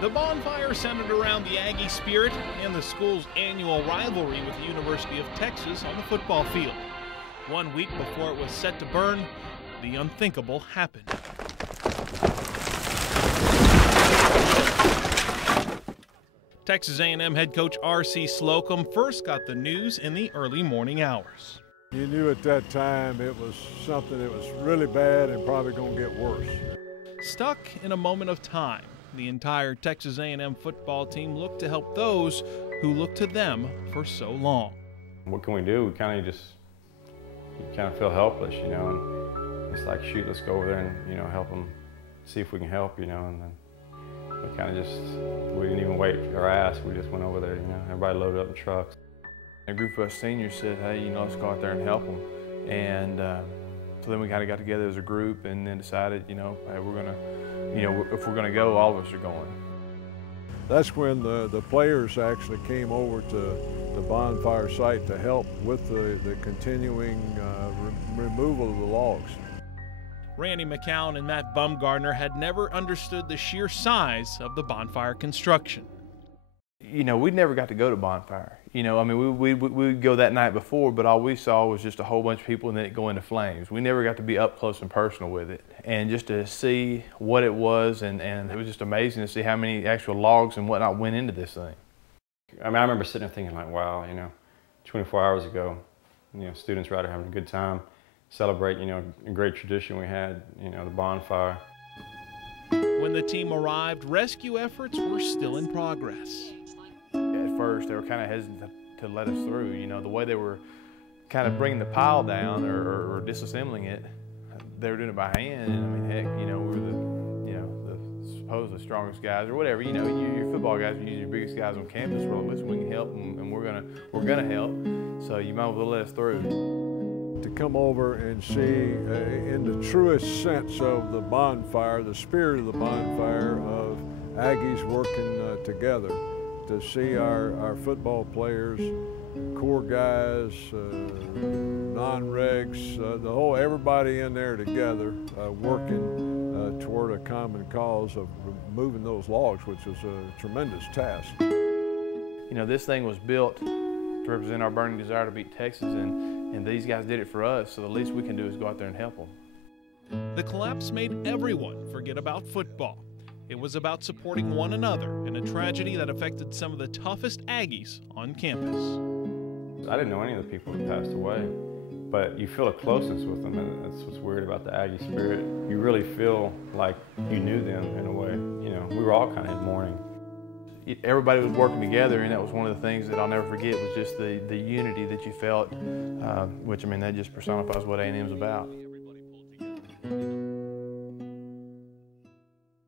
The Bonfire centered around the Aggie spirit and the school's annual rivalry with the University of Texas on the football field. 1 week before it was set to burn, the unthinkable happened. Texas A&M head coach R.C. Slocum first got the news in the early morning hours. You knew at that time it was something that was really bad and probably going to get worse. Stuck in a moment of time, the entire Texas A&M football team looked to help those who looked to them for so long. What can we do? We kind of feel helpless, you know, and it's like, shoot, let's go over there and, you know, help them, see if we can help, you know, and then we kind of we didn't even wait or ask, we just went over there, you know, everybody loaded up the trucks. A group of us seniors said, hey, you know, let's go out there and help them. And so then we kind of got together as a group and then decided, you know, hey, we're gonna, you know, if we're gonna go, all of us are going. That's when the players actually came over to the Bonfire site to help with the continuing removal of the logs. Randy McCown and Matt Bumgardner had never understood the sheer size of the Bonfire construction. You know, we never got to go to Bonfire. You know, I mean, we would go that night before, but all we saw was just a whole bunch of people and then it go into flames. We never got to be up close and personal with it. And just to see what it was, and it was just amazing to see how many actual logs and whatnot went into this thing. I mean, I remember sitting there thinking like, wow, you know, 24 hours ago, you know, students were out there having a good time, celebrate, you know, a great tradition we had, you know, the bonfire. When the team arrived, rescue efforts were still in progress. At first, they were kind of hesitant to let us through. You know, the way they were kind of bringing the pile down or disassembling it, they were doing it by hand. And I mean, heck, you know, we were the supposedly strongest guys or whatever. You know, your football guys are usually your biggest guys on campus. Well, listen, we can help, and we're gonna help. So you might as well let us through. To come over and see, in the truest sense of the bonfire, the spirit of the bonfire, of Aggies working together, to see our football players, core guys, non-regs, everybody in there together working toward a common cause of removing those logs, which was a tremendous task. You know, this thing was built to represent our burning desire to beat Texas, and these guys did it for us, so the least we can do is go out there and help them. The collapse made everyone forget about football. It was about supporting one another in a tragedy that affected some of the toughest Aggies on campus. I didn't know any of the people that passed away, but you feel a closeness with them, and that's what's weird about the Aggie spirit. You really feel like you knew them in a way. You know, we were all kind of in mourning. Everybody was working together, and that was one of the things that I'll never forget, was just the unity that you felt, which, I mean, that just personifies what A&M's about.